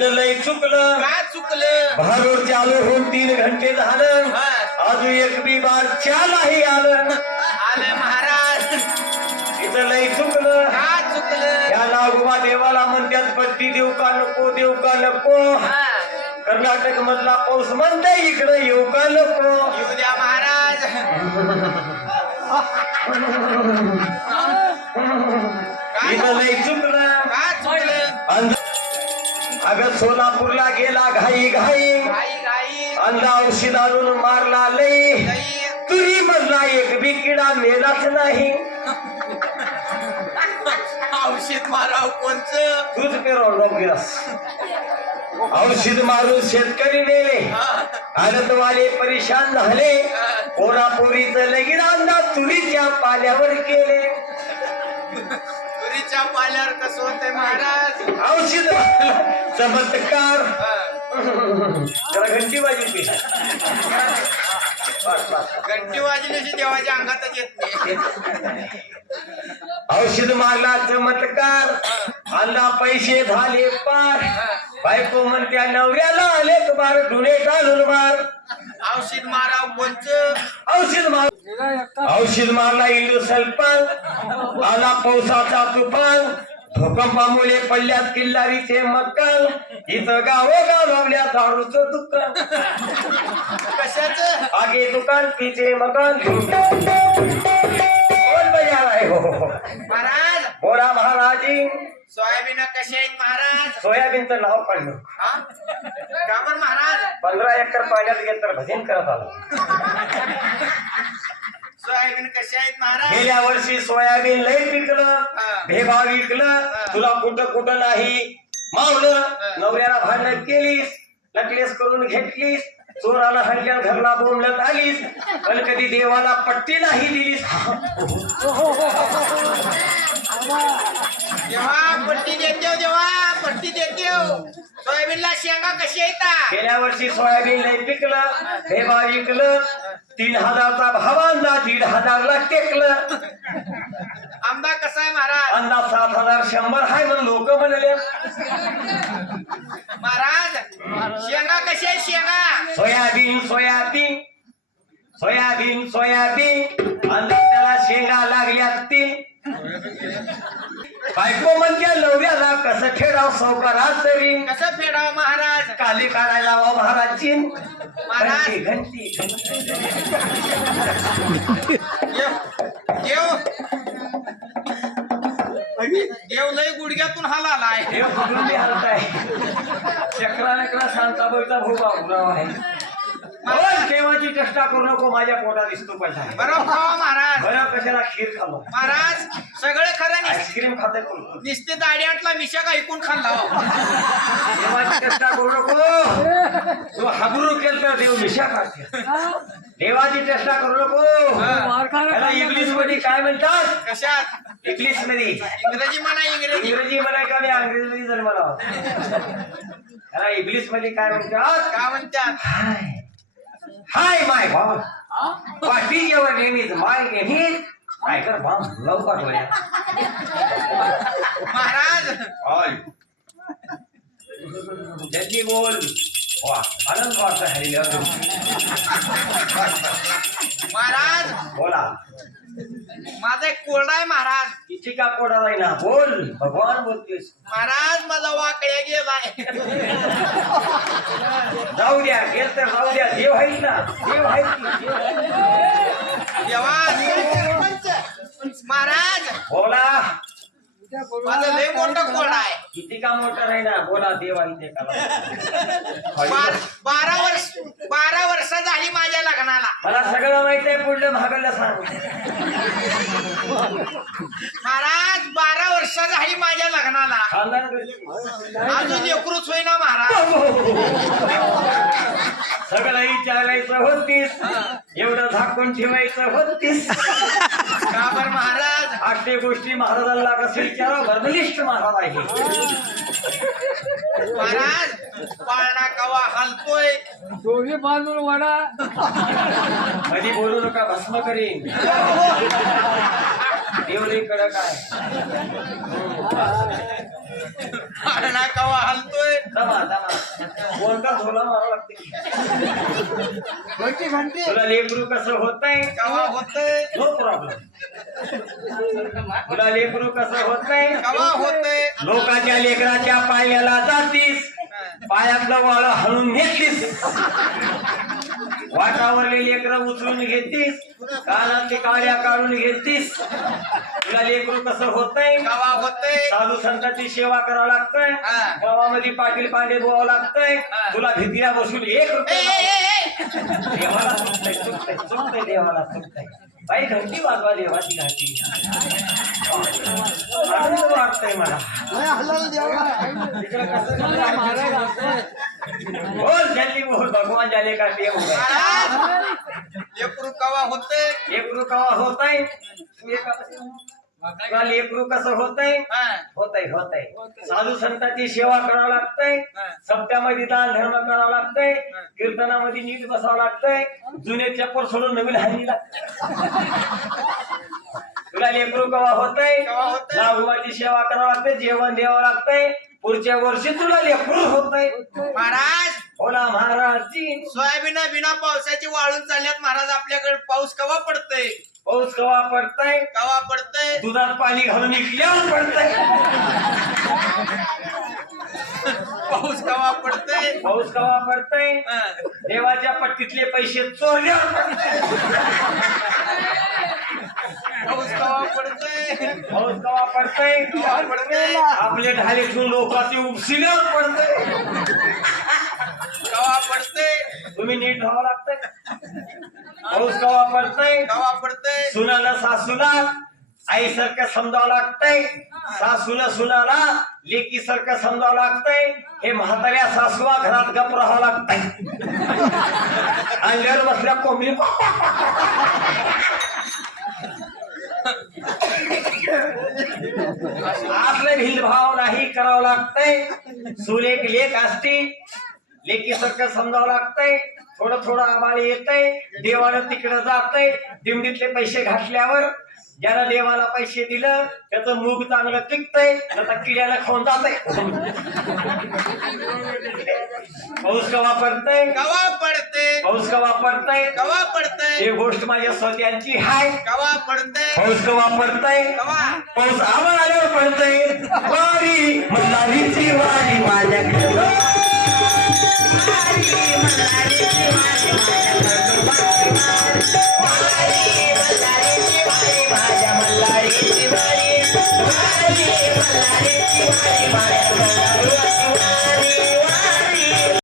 इथं लय चुकलं. का चुकलं? भारोड चालू होऊन तीन घंटे झालं. हा. अजून एक बी बार च्या नाही आलं. आले महाराज. इथं लय चुकलं. का चुकलं? या नागोबा देवाला म्हणतात पट्टी देऊ का नको देऊ का नको? हा. कर्नाटक मधला पाऊस म्हणते इकडे येऊ का नको? येऊ द्या महाराज. काय इथं लय चुकलं. का चुकलं? अंध- अगं सोलापूरला गेला घाई घाई. अंधा औषध आणून मारला लई. तुरी मधला एक बी किडा मेलाच नाही. औषध माराव कोणचं? तूच पेरवलं औषध मारून शेतकरी मेले. आनंदवाले परेशान झाले. पोरापोरीच लगीन अंदा तुरीच्या पाल्यावर केले. तुरीच्या पाल्यावर कसं होतंय महाराज? औषध. चमत्कार. जरा घंटी बस. घंटी वाजल्याशी देवाच्या अंगातच येत नाही. औषध मारला चमत्कार. अंदा पैसे झाले पार. बायको म्हणत्या नवऱ्याला आले बार धुणे घालून मार औषध माराव कोणचं औषध मार औषध मारला इंदू सल्पान आला पावसाचा तुफान. भूकंपामुळे पडल्यात किल्लारीचे मक्कल. इथं गावोगाव लावल्या दारूचं दुकान. कशाच? आगे दुकान पीछे मकान. कोण बजार आहे? हो महाराज. बोला महाराजी. सोयाबीन कसे आहेत महाराज? सोयाबीनचं नाव काढलं हा? का बरं महाराज? पंधरा एकर पाण्यात गेलं तर भजन करत आलो. सोयाबीन कसे आहेत महाराज? गेल्या वर्षी सोयाबीन लय पिकलं हा. भेगा विकलं तुला कुठं कुठं नाही. मावलं नवऱ्याला भांडण केलीस नकलेस करून घेतलीस चोराला हंड्या घरला बोंबलत आलीस पण कधी देवाला पट्टी नाही दिलीस. देवा पट्टी देते देवा पट्टी देते सोयाबीनला शेंगा कशी येतात? गेल्या वर्षी सोयाबीन लय पिकलं भेगा विकलं तीन हजारचा भाव आणला दीड हजारला टेकलं. आमदा कसा आहे महाराज? अंदाज सात हजार शंभर हाय म्हणून लोक म्हणले. महाराज शेंगा कशी आहे शेंगा? Soybean soybean. Soybean soybean. आणि त्याला शेंगा लागल्यात ती. बायको म्हणत्या नवऱ्याला कसं ठेडाव सौकारात तरी? कसं फेडावं महाराज? काली काढायला वा महाराजची. महाराज. घंटी घंटी. घंटी. देव देव. देव लय गुडघ्यातून हालालाय हे कुठून बी हलताय चक्रा नकरा शांता बोलता भोगा आहे. हो, देवाची कष्टा करू नको माझ्या पोटात दिसतो पैसा बरं महाराज. बरं कशाला खीर खाल्लो? महाराज सगळं खरं निस- आईस्क्रीम खाते करू निस्ते दाढी आटला मिशा का ऐकून खाल्ला हो. देवाची चेष्टा करू नको. तू हाबरू केलं तर देव मिशा काढते देवाची चेष्टा करू नको. त्याला इंग्लिशमध्ये काय म्हणतात? कशात? इंग्लिशमध्ये इंग्रजी म्हणा इंग्रजी. इंग्रजी मला का मी अंग्रेजी मध्ये जन्मला त्याला इंग्लिशमध्ये काय म्हणतात? का म्हणतात? Hi. Hi my what is your name is my name is tiger bomb लवकर होया. महाराज! ऑल जल्दी बोल वा आनंद वाटत हरिला. महाराज! बोला. माझा एक कोरडा आहे महाराज. किती का कोडा ना? बोल. भगवान बोलतेस. महाराज माझा वाकड्या गेलाय जाऊ द्या गेल तर जाऊ द्या. देव आहेत ना. देव आहेत. देवा. महाराज बोला. माझा लय मोठा कोरडा आहे? किती का मोठं आहे ना बोला देव ते बार- वर्ष बारा वर्ष झाली माझ्या लग्नाला. मला सगळं माहीत आहे पुढलं भागाला सांग. महाराज बारा वर्ष झाली माझ्या लग्नाला. खानदान. अजून लेकरूच होईना महाराज. सगळं विचारायचं होतीस. एवढं झाकून ठेवायचं होतीस. का बरं महाराज? आठशे गोष्टी महाराजांना कसं विचारा बर्मलिष्ठ महाराज आहे. महाराज पाळणा कवा हलतोय? दोघे बांधून वडा. कधी बोलू नका भस्म करीन. देवली कडक अण्णा कवा हलतोय घंटी घंटी. तुला लेकरू कसं होतंय? कवा होतय? नो प्रॉब्लेम तुला लेकरू कसं होतंय? कवा होतय? लोकांच्या लेकराच्या पायाला जातीस. पायातलं वाळ हळून घेतीस. वाटावरले लेकर उचलून घेतीस कानातली काड्या काढून घेतीस. तुला लेकरू कसं होतंय? साधू संतांची सेवा करावं लागतंय. हा. गावामध्ये पाटील पांडे बोलावं लागतंय. हा. तुला भीतीला बसून एक ए, रुपये ए, ए, ए. देवाला चुकतंय देवाला बाई घंटी वाजवा देवाची घंटी. आनंद वाटतंय मला. तिकडं कसं बोल जल्दी बोल भगवान जाने का है महाराज लेकरू कवा होतय? लेकरू कवा होतंय? तू एका तुला लेकरू कसं होतंय? हा. होतंय होतंय. साधू संतांची सेवा करावं लागतंय. हा. सप्त्यामध्ये दान धर्म करावं लागतंय. कीर्तनामध्ये नीट बसावं लागतंय. जुने चप्पल सोडून नवीन हानी तुला लेकरू कवा होतंय? नागोबाची सेवा करावं लागते जेवण द्यावं लागतंय. पुढच्या वर्षी तुला लेकरू होतंय. महाराज! होला महाराजजी. सोयाबीन बिना पावसाची वाळून चालल्यात महाराज आपल्याकडे पाऊस कवा पडतय? पाऊस कवा पडतंय? कवा पडतय? दुधात पाणी घालून इकल्यावर पडतंय. पाऊस कवा पडतय? पाऊस कवा पडतंय? हा. देवाच्या पट्टीतले पैसे चोरल्यावर पडतंय. पाऊस कवा पडतय? पाऊस कवा पडतंय कवा पडतय आपले ढाले ठेवून लोकांची उपसिल्यावर पडतंय कवा पडतय तुम्ही नीट राहावं लागतंय. पाऊस कवा पडतंय? कवा पडतय? सुनाला सासूला आई सारखं समजावं लागतंय. सासूला सुनाला लेकी सारखं समजावं लागतंय. हे म्हाताऱ्या सासूला घरात गप राहावं लागतंय. अंड्यावर बसल्या कोंबडी आपलं भेदभाव नाही करावं लागतंय. सुलेख लेख असती लेखी सारखं समजावं लागतंय. थोडं थोडं आम्हाला येतंय. देवाला तिकडं जातंय. दिंडीतले पैसे घातल्यावर ज्याला देवाला पैसे दिलं त्याचं मूग चांगलं टिकतंय त्याचा किड्याला खाऊन जातय. पाऊस का वापरतय कवा पाऊस का वापरतय कवा पडतय? ही गोष्ट माझ्या स्वतःची हाय. कवा पडतय? पाऊस का वापरतय कवा? पाऊस आम्हाला आल्यावर पडतंय. वारी मल्हारीची वारी माझ्याकडे